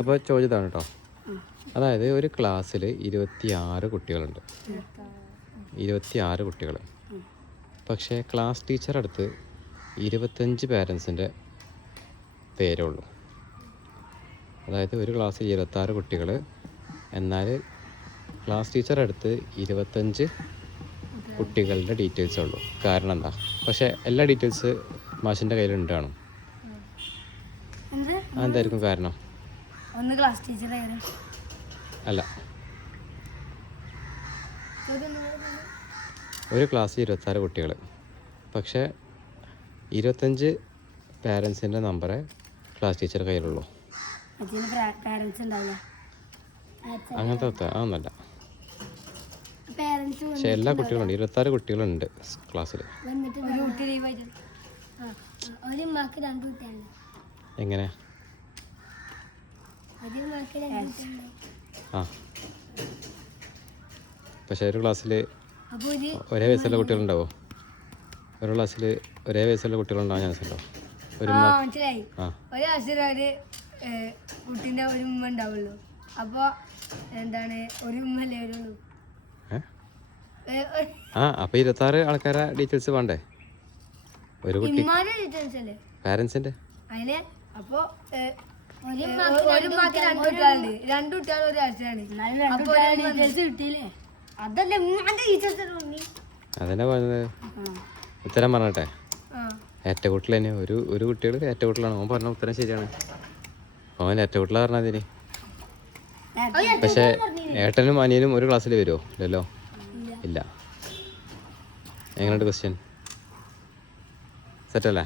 അപ്പോൾ ചോദിച്ചതാണ് കേട്ടോ. അതായത് ഒരു ക്ലാസ്സിൽ 26 കുട്ടികളുണ്ട്. 26 കുട്ടികൾ. പക്ഷേ ക്ലാസ് ടീച്ചർ അടുത്ത് 25 പേരൻസിൻ്റെ പേരേ ഉള്ളൂ. അതായത് ഒരു ക്ലാസ്സിൽ 26 കുട്ടികൾ, എന്നാൽ ക്ലാസ് ടീച്ചർ അടുത്ത് 25 കുട്ടികളുടെ ഡീറ്റെയിൽസേ ഉള്ളൂ. കാരണം എന്താ? പക്ഷേ എല്ലാ ഡീറ്റെയിൽസ് മാഷിൻ്റെ കയ്യിലുണ്ടാണ്. അതെന്തായിരിക്കും കാരണം? ഒന്ന് ക്ലാസ് ടീച്ചർ അല്ല, ഒരു ക്ലാസ്സിൽ 26 കുട്ടികൾ, പക്ഷേ 25 പാരൻസിൻ്റെ നമ്പറേ ക്ലാസ് ടീച്ചർ കയ്യിലുള്ളൂ. അങ്ങനത്തെ അതൊന്നല്ല. പക്ഷെ എല്ലാ കുട്ടികളുണ്ട്, 26 കുട്ടികളുണ്ട് ക്ലാസ്സിൽ. എങ്ങനെ? ആ, പക്ഷെ ഒരു ക്ലാസ്സിൽ ഒരേ വയസ്സുള്ള കുട്ടികളുണ്ടാവോ? ഒരു ക്ലാസ്സിൽ ഒരേ വയസ്സുള്ള കുട്ടികളുണ്ടാവാൻ ചാൻസ് ഉണ്ടോ? മനസ്സിലായി. ഒരു ക്ലാസ്സിൽ ഒരു കുട്ടീൻ്റെ ഒരു ഉമ്മ ഉണ്ടാവുള്ളൂ. അപ്പോൾ എന്താണ് ഒരു ഉമ്മ അല്ലേ വരുള്ളൂ? അപ്പോൾ 26 ആൾക്കാരെ ഡീറ്റെയിൽസ് വേണ്ടേ? ഒരു കുട്ടി പാരൻസിൻ്റെ അതിന്. അപ്പോൾ ഒരു മാക്ക് 2 കുട്ടികളുണ്ട്, 2 കുട്ടികൾ ഒരു ആഴ്ചയാണ്. അതന്നെ പറഞ്ഞത്. ഉത്തരം പറഞ്ഞട്ടെ. ഏറ്റക്കുട്ടിൽ തന്നെ ഒരു കുട്ടികൾ ഏറ്റക്കുട്ടിലാണ്. അവൻ പറഞ്ഞ ഉത്തരം ശരിയാണ്. അവൻ ഏറ്റക്കുട്ടില പറഞ്ഞതിന്. പക്ഷെ ഏട്ടനും അനിയനും ഒരു ക്ലാസ്സിൽ വരുമോ? ഇല്ലല്ലോ. ഇല്ല. എങ്ങനെയുണ്ട് ക്വസ്റ്റ്യൻ? സെറ്റല്ലേ?